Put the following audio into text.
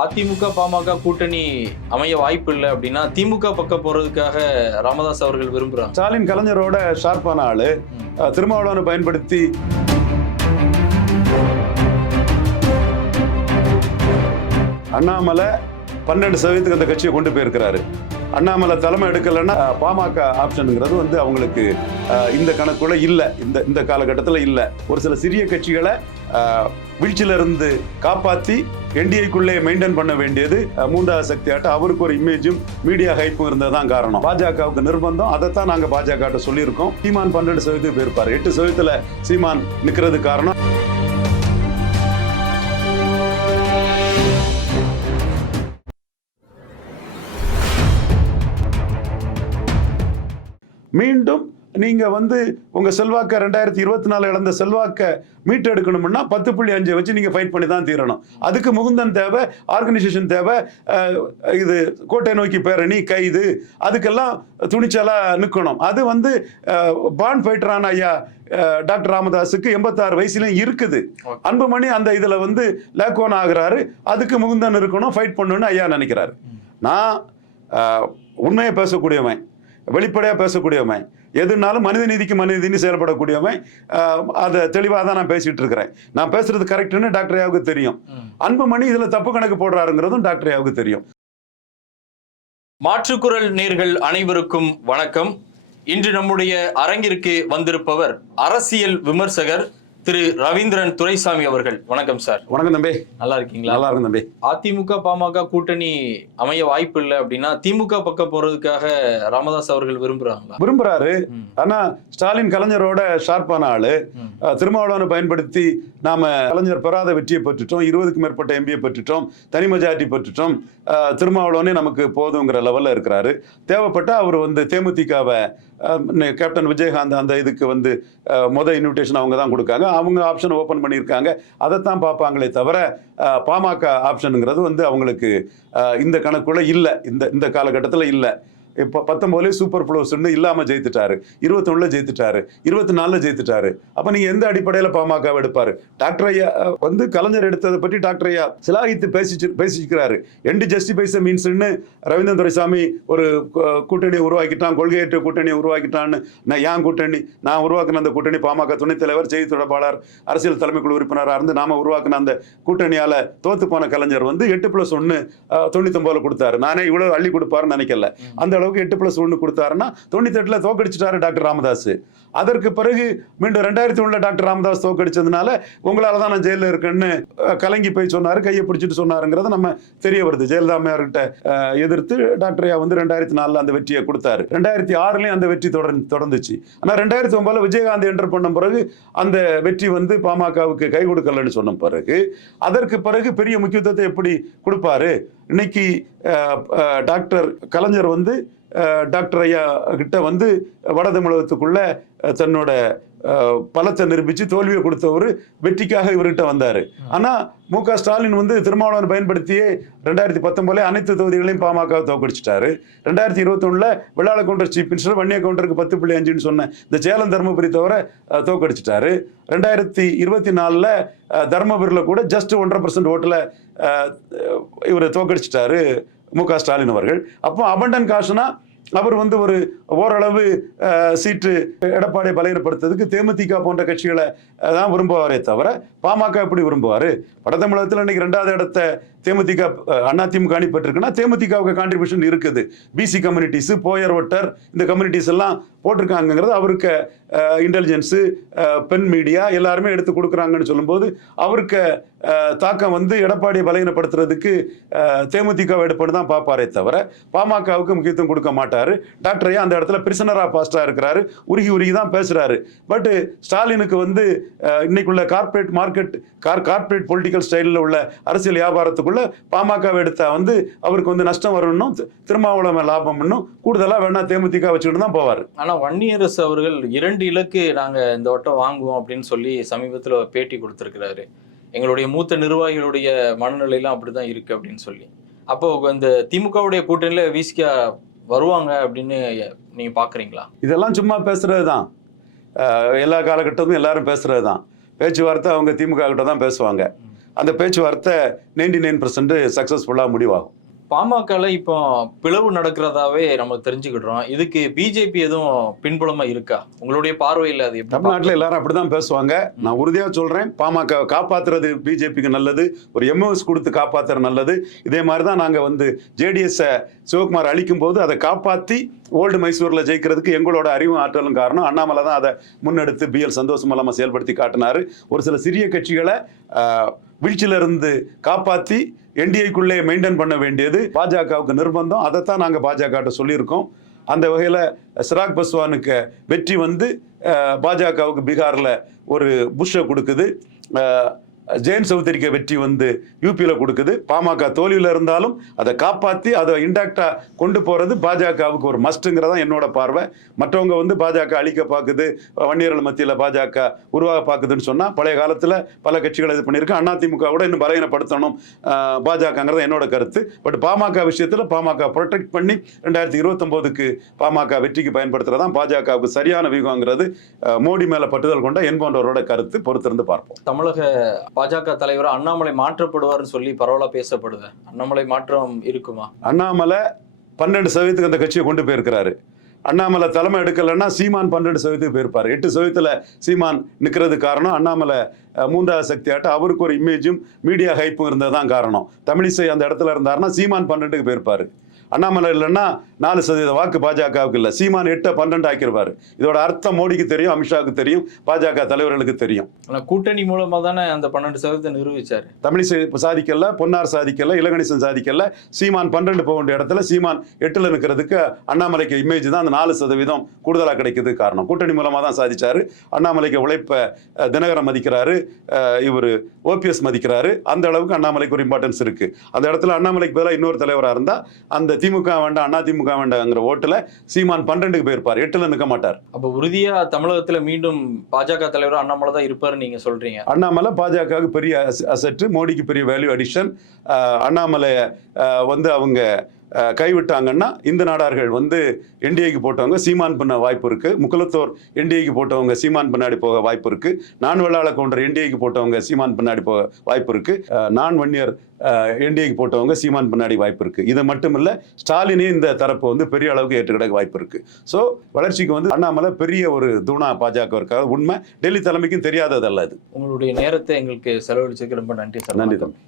அதிமுக பாமக கூட்டணி அமைய வாய்ப்பு இல்லை அப்படின்னா திமுக பக்கம் போறதுக்காக ராமதாஸ் அவர்கள் விரும்புறாங்க. ஸ்டாலின் கலைஞரோட ஷார்ப்பான ஆளு. திருமாவளவனை பயன்படுத்தி அண்ணாமலை பன்னெண்டு சதவீதத்துக்கு அந்த கட்சியை கொண்டு போயிருக்கிறாரு. அண்ணாமலை தலைமை எடுக்கலைன்னா பாமக ஆப்ஷனுங்கிறது வந்து அவங்களுக்கு இந்த கணக்குள்ள இல்லை. இந்த இந்த காலகட்டத்தில் இல்லை. ஒரு சில சிறிய கட்சிகளை வீழ்ச்சியிலிருந்து காப்பாற்றி என்டிஏக்குள்ளே மெயின்டைன் பண்ண வேண்டியது மூன்றாவது சக்தி அவருக்கு ஒரு இமேஜும் மீடியா ஹைப்பும் இருந்ததுதான் காரணம். பாஜகவுக்கு நிர்பந்தம். அதைத்தான் நாங்கள் பாஜக சொல்லியிருக்கோம். சீமான் பன்னெண்டு சதவீதத்துக்கு போயிருப்பார். எட்டு சதவீதத்தில் சீமான் நிற்கிறது காரணம். மீண்டும் நீங்க வந்து உங்க செல்வாக்க ரெண்டாயிரத்தி இருபத்தி நாலு இழந்த செல்வாக்க மீட்டு எடுக்கணும்னா பத்து புள்ளி அஞ்சை வச்சு நீங்க ஃபைட் பண்ணி தான் தீரணும். அதுக்கு முகுந்தன் தேவை ஆர்கனைசேஷன் தேவை இது கோட்டை நோக்கி பேரணி கைது அதுக்கெல்லாம் துணிச்சலா நிற்கணும் அது வந்து பான் ஃபைட்டரான ஐயா டாக்டர் ராமதாஸுக்கு எண்பத்தாறு வயசுலயும் இருக்குது. அன்புமணி அந்த இதுல வந்து லேக்கோன் ஆகுறாரு. அதுக்கு முகுந்தன் இருக்கணும் ஃபைட் பண்ணணும்னு ஐயா நினைக்கிறாரு. நான் உண்மையை பேசக்கூடியவன் வெளிப்படையாக பேசக்கூடியவன் எதுனாலும் மனித நீதிக்கு மனித நீதி செயல்படக்கூடியவன் அதை தெளிவாக தான் நான் பேசிட்டு இருக்கிறேன். நான் பேசுறது கரெக்டுன்னு டாக்டர் ஐயாவுக்கு தெரியும். அன்புமணி இதுல தப்பு கணக்கு போடுறாருங்கிறதும் டாக்டர் ஐயாவுக்கு தெரியும். மாற்றுக்குரல் நேர்கள் அனைவருக்கும் வணக்கம். இன்று நம்முடைய அரங்கிற்கு வந்திருப்பவர் அரசியல் விமர்சகர் திரு ரவீந்திரன் துரைசாமி அவர்கள். வணக்கம் சார். வணக்கம் தம்பி. நல்லா இருக்கீங்களா? நல்லா இருக்கும் தம்பி. அதிமுக பாமக கூட்டணி அமைய வாய்ப்பு இல்லை அப்படின்னா திமுக பக்கம் போறதுக்காக ராமதாஸ் அவர்கள் விரும்புறாங்களா? விரும்புறாரு. ஆனா ஸ்டாலின் கலைஞரோட ஷார்ப்பான ஆளு. திருமாவளவனை பயன்படுத்தி நாம கலைஞர் பெறாத வெற்றியை பெற்றுட்டோம் இருபதுக்கு மேற்பட்ட எம்பியை பெற்றுட்டோம் தனி மெஜாரிட்டி பெற்றுட்டோம் திருமாவளவனே நமக்கு போதுங்கிற லெவலில் இருக்கிறாரு. தேவைப்பட்ட அவர் வந்து தேமுதிகாவை கேப்டன் விஜயகாந்த் அந்த இதுக்கு வந்து மொதல் இன்விடேஷன் அவங்க தான் கொடுக்காங்க. அவங்க ஆப்ஷன் ஓப்பன் பண்ணியிருக்காங்க. அதைத்தான் பார்ப்பாங்களே தவிர பாமக ஆப்ஷனுங்கிறது வந்து அவங்களுக்கு இந்த கணக்குள்ள இல்லை. இந்த இந்த காலகட்டத்தில் இல்லை. இப்போ பத்தொம்போதுலேயே சூப்பர் ஃப்ளோஸ்ன்னு இல்லாமல் ஜெயித்துட்டாரு. இருபத்தொன்னுல ஜெயித்துட்டாரு. இருபத்தி நாலில் ஜெயித்துட்டாரு. அப்போ நீங்கள் எந்த அடிப்படையில் பாமக எடுப்பாரு? டாக்டர் ஐயா வந்து கலைஞர் எடுத்ததை பற்றி டாக்டர் ஐயா சிலாகித்து பேசிச்சு பேசிக்கிறாரு எண்டு ஜஸ்டிஃபைஸ் மீன்ஸ்னு ரவீந்திரன் துரைசாமி ஒரு அஹ், கூட்டணியை உருவாக்கிட்டான் கொள்கையற்ற கூட்டணியை உருவாக்கிட்டான்னு. நான் ஏன் கூட்டணி? நான் உருவாக்கின அந்த கூட்டணி பாமக துணைத் தலைவர் செய்தி தொடர்பாளர் அரசியல் தலைமைக்குழு உறுப்பினராக இருந்து நாம உருவாக்கின அந்த கூட்டணியால தோத்து போன கலைஞர் வந்து எட்டு பிளஸ் ஒன்று தொண்ணூத்தொம்பதுல கொடுத்தாரு. நானே இவ்வளவு அள்ளி கொடுப்பாருன்னு நினைக்கல. அந்த அளவுக்கு எட்டு பிளஸ் ஒன்று கொடுத்தாருன்னா தொண்ணூத்தெட்டுல தோக்கடிச்சிட்டாரு டாக்டர் ராமதாஸ் அதற்கு பிறகு மீண்டும் ரெண்டாயிரத்தி ஒன்றில் டாக்டர் ராமதாஸ் தோக்கடிச்சதுனால உங்களால் தான் நான் ஜெயிலில் இருக்கேன்னு கலங்கி போய் சொன்னார் கையை பிடிச்சிட்டு சொன்னாருங்கிறது நம்ம தெரிய வருது. ஜெயலலிதாமையார்கிட்ட எதிர்த்து டாக்டர் ஐயா வந்து ரெண்டாயிரத்தி நாலில் அந்த வெற்றியை கொடுத்தாரு. ரெண்டாயிரத்தி ஆறுலேயும் அந்த வெற்றி தொடர் தொடர்ந்துச்சு. ஆனால் ரெண்டாயிரத்தி ஒன்பதில் விஜயகாந்த் என்டர் பண்ண பிறகு அந்த வெற்றி வந்து பாமகவுக்கு கை கொடுக்கலன்னு சொன்ன பிறகு அதற்கு பிறகு பெரிய முக்கியத்துவத்தை எப்படி கொடுப்பாரு? இன்னைக்கு டாக்டர் கலைஞர் வந்து டாக்டர் ஐயா கிட்ட வந்து வட தமிழகத்துக்குள்ள தன்னோட பலத்தை நிரூபித்து தோல்வியை கொடுத்தவர் வெற்றிக்காக இவர்கிட்ட வந்தார். ஆனால் மு க ஸ்டாலின் வந்து திருமாவளவன் பயன்படுத்தியே ரெண்டாயிரத்தி பத்தொன்பதுல அனைத்து தொகுதிகளையும் பாமக தோக்கடிச்சிட்டாரு ரெண்டாயிரத்தி இருபத்தொன்னில் வெள்ளாள கவுண்டர் சீஃப் மினிஸ்டர் வன்னிய கவுண்டருக்கு பத்து புள்ளி அஞ்சுன்னு சொன்ன இந்த சேலம் தருமபுரி தவிர தோக்கடிச்சிட்டாரு ரெண்டாயிரத்தி இருபத்தி நாலில் தருமபுரியில் கூட ஜஸ்ட் ஒன்றரை பர்சன்ட் ஓட்டில் இவர் தோக்கடிச்சிட்டாரு மு க ஸ்டாலின் அவர்கள். அப்போ அபண்டன் காசுனா அவர் வந்து ஒரு ஓரளவு சீட்டு எடப்பாடியை பலகீனப்படுத்துறதுக்கு தேமுதிக போன்ற கட்சிகளை தான் விரும்புவாரே தவிர பாமக எப்படி விரும்புவார்? வட தமிழகத்தில் இன்னைக்கு ரெண்டாவது இடத்த தேமுதிக அஹ், அதிமுக அணிப்பட்டிருக்குன்னா தேமுதிகவுக்கு கான்ட்ரிபியூஷன் இருக்குது. பிசி கம்யூனிட்டிஸு போயர் ஒட்டர் இந்த கம்யூனிட்டிஸ் எல்லாம் போட்டிருக்காங்கங்கிறது அவருக்கு இன்டெலிஜென்ஸு பெண் மீடியா எல்லாருமே எடுத்து கொடுக்குறாங்கன்னு சொல்லும்போது அவருக்கு தாக்கம் வந்து எடப்பாடியை பலகீனப்படுத்துறதுக்கு தேமுதிக எடுப்பன்னு தான் பார்ப்பாரே தவிர பாமகவுக்கு முக்கியத்துவம் கொடுக்க மாட்டார். டாக்டர் அந்த இடத்துல பிரிசனரா பாஸ்டாக இருக்கிறாரு. உருகி உருகி தான் பேசுகிறாரு பட்டு ஸ்டாலினுக்கு வந்து இன்னைக்குள்ள corporate market car corporate political ஸ்டைலில் உள்ள அரசியல் வியாபாரத்துக்குள்ள பாமகவை எடுத்தா வந்து அவருக்கு வந்து நஷ்டம் வரணும் திருமாவளவன் லாபம் இன்னும் கூடுதலா வேணா தேமுதிக வச்சுக்கிட்டு தான் போவார். ஆனா வன்னியரசு அவர்கள் இரண்டு இலக்கு நாங்க இந்த வட்டம் வாங்குவோம் அப்படின்னு சொல்லி சமீபத்துல பேட்டி கொடுத்திருக்கிறாரு. எங்களுடைய மூத்த நிர்வாகிகளுடைய மனநிலையெல்லாம் அப்படிதான் இருக்கு அப்படின்னு சொல்லி. அப்போ இந்த திமுகவுடைய கூட்டணியில விசிகா வருவாங்க அப்படின்னு நீங்க பாக்குறீங்களா? இதெல்லாம் சும்மா பேசுறது தான் எல்லா காலகட்டமும் எல்லாரும் பேசுறது தான் பேச்சுவார்த்தை அவங்க திமுக கிட்ட தான் பேசுவாங்க. அந்த பேச்சுவார்த்தை நைன்டி நைன் பர்சன்ட் சக்ஸஸ்ஃபுல்லாக முடிவாகும். பாமகல இப்போ பிளவு நடக்கிறதாவே நம்ம தெரிஞ்சுக்கிடுறோம். இதுக்கு பிஜேபி எதுவும் பின்புலமா இருக்கா? உங்களுடைய பார்வையில் அது தமிழ்நாட்டில் எல்லாரும் அப்படிதான் பேசுவாங்க. நான் உறுதியாக சொல்றேன் பாமக காப்பாத்துறது பிஜேபிக்கு நல்லது. ஒரு எம்ஓஎஸ் கொடுத்து காப்பாத்துறது நல்லது. இதே மாதிரி தான் நாங்கள் வந்து ஜேடிஎஸ்ஸை சிவகுமார் அழிக்கும் போது அதை காப்பாற்றி ஓல்டு மைசூரில் ஜெயிக்கிறதுக்கு எங்களோட அறிவும் ஆற்றலும் காரணம். அண்ணாமலை தான் அதை முன்னெடுத்து பிஎல் சந்தோஷம் இல்லாமல் செயல்படுத்தி காட்டினாரு. ஒரு சில சிறிய கட்சிகளை வீழ்ச்சியிலிருந்து காப்பாற்றி என்டிஏக்குள்ளே மெயின்டைன் பண்ண வேண்டியது பாஜகவுக்கு நிர்பந்தம். அதைத்தான் நாங்கள் பாஜகட்ட சொல்லியிருக்கோம். அந்த வகையில் சிராக் பஸ்வானுக்கு வெற்றி வந்து பாஜகவுக்கு பீகாரில் ஒரு புஷ்ஷை கொடுக்குது. அஹ், ஜெயந்த் சௌத்ரிக்கு வெற்றி வந்து யூபியில் கொடுக்குது. பாமக தோல்வியில் இருந்தாலும் அதை காப்பாற்றி அதை இன்டாக்டாக கொண்டு போகிறது பாஜகவுக்கு ஒரு மஸ்ட்டுங்கிறதான் என்னோட பார்வை. மற்றவங்க வந்து பாஜக அழிக்க பார்க்குது வன்னியர்கள் மத்தியில் பாஜக உருவாக பார்க்குதுன்னு சொன்னால் பழைய காலத்தில் பல கட்சிகள் இது பண்ணியிருக்கு. அதிமுக கூட இன்னும் பலவீனப்படுத்தணும் பாஜகங்கிறது என்னோட கருத்து. பட் பாமக விஷயத்தில் பாமக ப்ரொடெக்ட் பண்ணி ரெண்டாயிரத்தி இருபத்தொம்போதுக்கு பாமக வெற்றிக்கு பயன்படுத்துகிறதான் பாஜகவுக்கு சரியான வியூகங்கிறது மோடி மேலே பட்டுதல் கொண்ட என் போன்றவரோட கருத்து பொறுத்திருந்து பார்ப்போம். தமிழக பாஜக தலைவர் அண்ணாமலை மாற்றப்படுவார்னு சொல்லி பரவலா பேசப்படுது. அண்ணாமலை மாற்றம் இருக்குமா? அண்ணாமலை பன்னெண்டு சதவீதத்துக்கு அந்த கட்சியை கொண்டு போயிருக்கிறாரு. அண்ணாமலை தலைமை எடுக்கலைன்னா சீமான் பன்னெண்டு சதவீதத்துக்கு போயிருப்பார். எட்டு சதவீதத்தில் சீமான் நிற்கிறது காரணம் அண்ணாமலை மூன்றாவது சக்தி ஆட்ட அவருக்கு ஒரு இமேஜும் மீடியா ஹைப்பும் இருந்தது தான் காரணம். தமிழிசை அந்த இடத்துல இருந்தாருன்னா சீமான் பன்னெண்டுக்கு போயிருப்பாரு. அண்ணாமலை இல்லைன்னா நாலு சதவீத வாக்கு பாஜகவுக்கு இல்லை. சீமான் எட்டை பன்னெண்டு ஆக்கியிருப்பாரு இதோட அர்த்தம் மோடிக்கு தெரியும் அமித்ஷாவுக்கு தெரியும் பாஜக தலைவர்களுக்கு தெரியும். ஆனா கூட்டணி மூலமா தானே அந்த பன்னெண்டு சதவீதத்தை நிரூபிச்சாரு. தமிழிசை சாதிக்கல பொன்னார் சாதிக்கல இளகணேசன் சாதிக்கல. சீமான் பன்னெண்டு போக வேண்டிய இடத்துல சீமான் எட்டுல நிற்கிறதுக்கு அண்ணாமலைக்கு இமேஜ் தான் அந்த நாலு சதவீதம் கூடுதலாக கிடைக்கிறது காரணம். கூட்டணி மூலமாக தான் சாதிச்சாரு. அண்ணாமலைக்கு உழைப்ப அஹ், தினகரன் மதிக்கிறாரு. இவர் ஓபிஎஸ் மதிக்கிறாரு. அந்த அளவுக்கு அண்ணாமலைக்கு ஒரு இம்பார்ட்டன்ஸ் இருக்கு. அந்த இடத்துல அண்ணாமலைக்கு பதிலாக இன்னொரு தலைவராக இருந்தால் அந்த திமுக வேண்டாம் அண்ணா திமுக வேண்டாங்கிற ஓட்டுல சீமான் பன்னெண்டுக்கு போயிருப்பார். எட்டுல நிற்க மாட்டார். அப்ப உறுதியா தமிழகத்துல மீண்டும் பாஜக தலைவர் அண்ணாமலை தான் இருப்பாருன்னு நீங்க சொல்றீங்க? அண்ணாமலை பாஜகவுக்கு பெரிய அசெட்டு மோடிக்கு பெரிய வேல்யூ அடிஷன் அண்ணாமலை வந்து அவங்க கைவிட்டாங்கன்னா இந்த நாடார்கள் வந்து என்டிஏக்கு போட்டவங்க சீமான் பண்ண வாய்ப்பு இருக்கு. முக்குலத்தோர் என்டிஏக்கு போட்டவங்க சீமான் பின்னாடி போக வாய்ப்பு இருக்கு. நான் வெள்ளாள கவுண்டர் என்டிஏக்கு போட்டவங்க சீமான் பின்னாடி போக வாய்ப்பு இருக்கு. அஹ், நான் வன்னியர் என்டிஏக்கு போட்டவங்க சீமான் பின்னாடி வாய்ப்பு இருக்கு. இது மட்டும் இல்ல ஸ்டாலினே இந்த தரப்பு வந்து பெரிய அளவுக்கு ஏற்றுக்கிட வாய்ப்பு இருக்கு. ஸோ வளர்ச்சிக்கு வந்து அண்ணாமலை பெரிய ஒரு தூணா பாஜக இருக்காது. உண்மை டெல்லி தலைமைக்கும் தெரியாததல்ல இது. உங்களுடைய நேரத்தை எங்களுக்கு செலவழிச்சதுக்கு ரொம்ப நன்றி சார். நன்றி தம்பி.